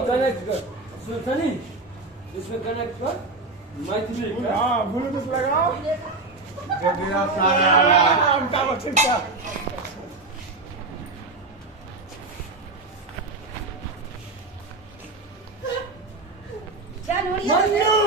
कनेक्ट कर सुनी इसमें कनेक्ट कर मैथिली का ब्लूटूथ लगाओ ठीक है चल